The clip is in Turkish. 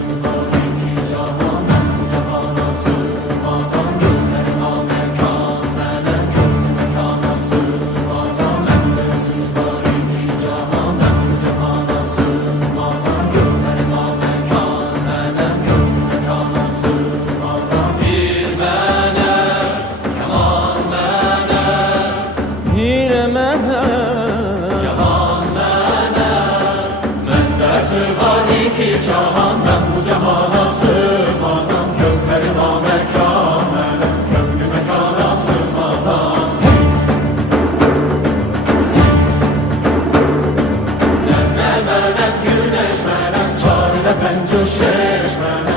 sığar iki cahan, ben bu cahana sığmazam. Gönlüme mekan, benim gönlüm mekana sığmazam. Bende sığar iki cahan, ben bu cahana sığmazam. Gönlüme mekan, benim gönlüm mekana sığmazam. Bir mene, keman mene, bir mene, cahan mene. Bende sığar iki cahan, ben bu cahana sığmazam. Gönlüme mekan, benim gönlüm mekana sığmazam. Zerre menem, güneş menem, çare pençe şeş menem.